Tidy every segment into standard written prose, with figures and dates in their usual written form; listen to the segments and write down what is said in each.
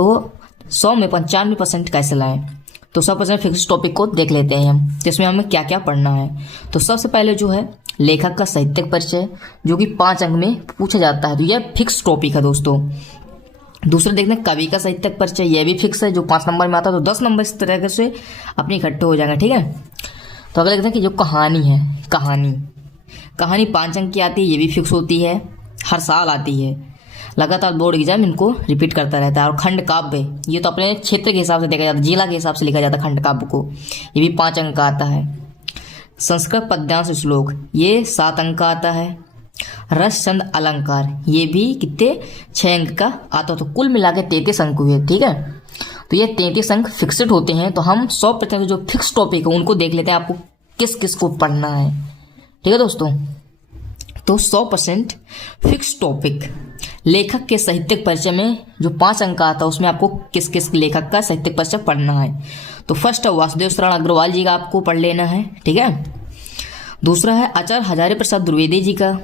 तो 100 में 95% कैसे लाएं। तो 100% फिक्स टॉपिक को देख लेते हैं हम। तो इसमें हमें क्या क्या पढ़ना है। तो सबसे पहले जो है लेखक का साहित्यिक परिचय, जो कि 5 अंक में पूछा जाता है, तो यह फिक्स टॉपिक है दोस्तों। दूसरा देखते हैं कवि का साहित्यिक परिचय, यह भी फिक्स है, जो 5 नंबर में आता है। तो 10 नंबर इस तरह से अपने इकट्ठे हो जाएंगे, ठीक है। तो अगला देखते हैं कि जो कहानी है, कहानी 5 अंक की आती है, ये भी फिक्स होती है, हर साल आती है, लगातार बोर्ड एग्जाम इनको रिपीट करता रहता है। और खंड काव्य, ये तो अपने क्षेत्र के हिसाब से देखा जाता है, जिला के हिसाब से लिखा जाता है खंड काव्य को, ये भी 5 अंक का आता है। संस्कृत पद्यांश श्लोक, ये 7 अंक का आता है। रस छंद अलंकार, ये भी कितने 6 अंक का आता है। तो कुल मिला के 33 अंक हुए, ठीक है। तो ये 33 अंक फिक्स्ड होते हैं। तो हम 100% जो फिक्स टॉपिक है उनको देख लेते हैं, आपको किस किस को पढ़ना है, ठीक है दोस्तों। तो 100% फिक्स टॉपिक लेखक के साहित्यिक परिचय में जो 5 अंक आता है, उसमें आपको किस किस लेखक का साहित्यिक परिचय पढ़ना है। तो फर्स्ट है वासुदेव शरण अग्रवाल जी का, आपको पढ़ लेना है, ठीक है। दूसरा है आचार्य हजारी प्रसाद द्विवेदी जी का।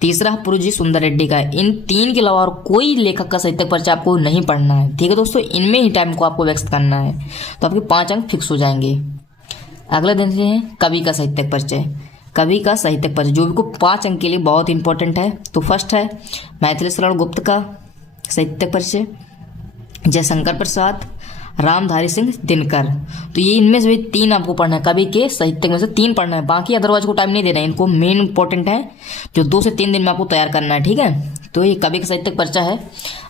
तीसरा है पुरुजी सुंदर रेड्डी का। इन 3 के अलावा और कोई लेखक का साहित्यिक परिचय आपको नहीं पढ़ना है, ठीक है दोस्तों। इनमें ही टाइम को आपको व्यस्त करना है, तो आपके 5 अंक फिक्स हो जाएंगे। अगला देखते हैं कवि का साहित्यिक परिचय। कवि का साहित्यिक परिचय जो भी को 5 अंक के लिए बहुत इंपॉर्टेंट है। तो फर्स्ट है मैथिली शरण गुप्त का साहित्यिक परिचय, जयशंकर प्रसाद, रामधारी सिंह दिनकर। तो ये इनमें से भी 3 आपको पढ़ना है, कवि के साहित्यिक में से 3 पढ़ना है, बाकी अदरवाइज को टाइम नहीं देना है। इनको मेन इंपॉर्टेंट है, जो 2 से 3 दिन में आपको तैयार करना है, ठीक है। तो ये कवि का साहित्यिक परिचय है।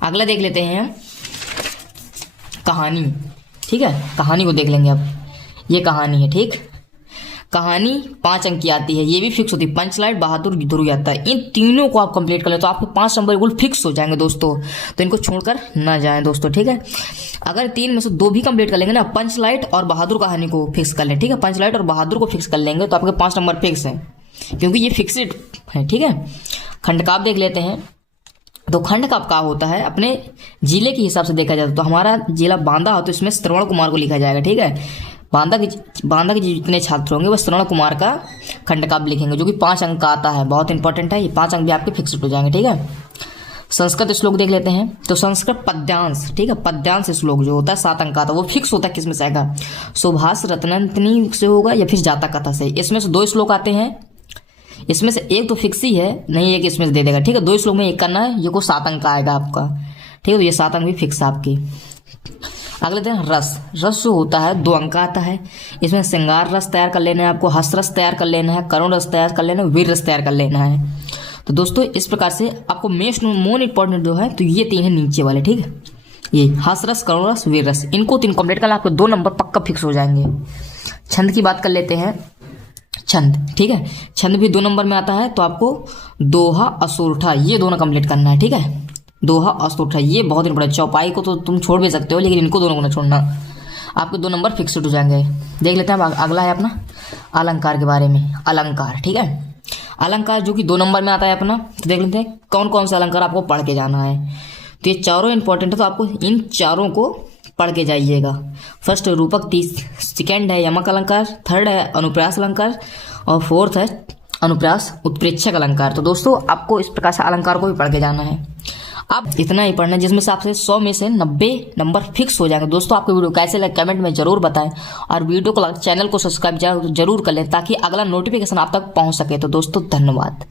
अगला देख लेते हैं कहानी, ठीक है। कहानी को देख लेंगे अब। ये कहानी है, ठीक। कहानी 5 अंक की आती है, ये भी फिक्स होती है। पंचलाइट, बहादुर, ध्रुव यात्रा, इन तीनों को आप कंप्लीट कर ले तो आपके 5 नंबर बिल्कुल फिक्स हो जाएंगे दोस्तों। तो इनको छोड़कर ना जाएं दोस्तों, ठीक है। अगर 3 में से 2 भी कंप्लीट कर लेंगे ना, पंचलाइट और बहादुर कहानी को फिक्स कर लें, ठीक है। पंचलाइट और बहादुर को फिक्स कर लेंगे तो आपके 5 नंबर फिक्स हैं, क्योंकि ये फिक्सड है, ठीक है। खंडकाव्य देख लेते हैं। तो खंडकाव्य का होता है अपने जिले के हिसाब से देखा जाता है। तो हमारा जिला बांदा हो तो इसमें श्रवण कुमार को लिखा जाएगा, ठीक है। बांदा के जितने छात्र होंगे वो श्रवण कुमार का खंडकाव्य लिखेंगे, जो कि 5 अंक का आता है, बहुत इंपॉर्टेंट है। ये 5 अंक भी आपके फिक्स्ड हो जाएंगे, ठीक है। संस्कृत श्लोक देख लेते हैं। तो संस्कृत पद्यांश, ठीक है, पद्यांश श्लोक जो होता है 7 अंक का आता है, वो फिक्स होता है। किसमें से आएगा? सुभाष रत्नंतनी से होगा या फिर जाता कथा से। इसमें से 2 श्लोक आते हैं, इसमें से एक तो फिक्स ही है, नहीं एक इसमें से दे देगा, ठीक है। 2 श्लोक में एक करना है, ये को 7 अंक का आएगा आपका, ठीक है। तो ये 7 अंक भी फिक्स है आपकी। अगले दिन रस जो होता है 2 अंक का आता है। इसमें श्रृंगार रस तैयार कर लेना है आपको, हस रस तैयार कर लेना है, करुण रस तैयार कर लेना है, वीर रस तैयार कर लेना है। तो दोस्तों इस प्रकार से आपको मोस्ट इंपॉर्टेंट जो है तो ये 3 है नीचे वाले, ठीक है। ये हस रस, करुण रस, वीर रस, इनको 3 कंप्लीट करना, आपको 2 नंबर पक्का फिक्स हो जाएंगे। छंद की बात कर लेते हैं। छंद, ठीक है, छंद भी 2 नंबर में आता है। तो आपको दोहा, असुरठा, ये दोनों कंप्लीट करना है, ठीक है। दोहा, असुरठा, ये बहुत इंपॉर्टेंट। चौपाई को तो तुम छोड़ भी सकते हो, लेकिन इनको दोनों को ना छोड़ना, आपके 2 नंबर फिक्स्ड हो जाएंगे। देख लेते हैं अगला है अपना अलंकार के बारे में। अलंकार, ठीक है, अलंकार जो कि 2 नंबर में आता है अपना। तो देख लेते हैं कौन कौन सा अलंकार आपको पढ़ के जाना है। तो ये चारों इंपॉर्टेंट है, तो आपको इन चारों को पढ़ के जाइएगा। फर्स्ट रूपक, सेकेंड है यमक अलंकार, थर्ड है अनुप्रास अलंकार और फोर्थ है अनुप्रास उत्प्रेक्षक अलंकार। तो दोस्तों आपको इस प्रकार से अलंकार को भी पढ़ के जाना है। आप इतना ही पढ़ना है जिसमें से आपसे 100 में से 90 नंबर फिक्स हो जाएंगे। दोस्तों आपको वीडियो कैसे लगे कमेंट में जरूर बताएं, और वीडियो को चैनल को सब्सक्राइब जरूर कर लें ताकि अगला नोटिफिकेशन आप तक पहुंच सके। तो दोस्तों धन्यवाद।